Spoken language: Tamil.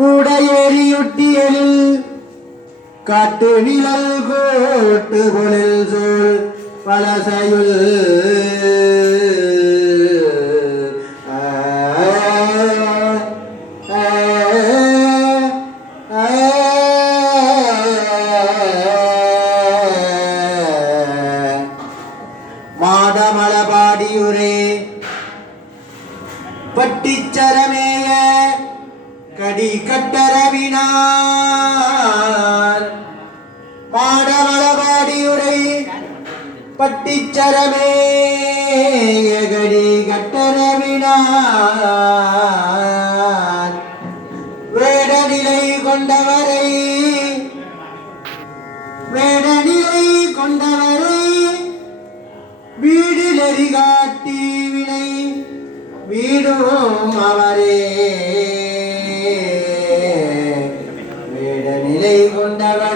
கூடையேறியுட்டியலில் காட்டு நிழல் கோட்டு பொழில் சூழ் பலசையுள் மாடமளபாடியுரே பட்டிச்சரமேய கடி கட்டரவினார் மாடமளபாடியுரை பட்டிச்சரமேய கடி கட்டரவினார் வேடநிலை கொண்டவரை வீடிலெறி காட்டி வினை வீடும் அவரே வேடநிலை கொண்டவரே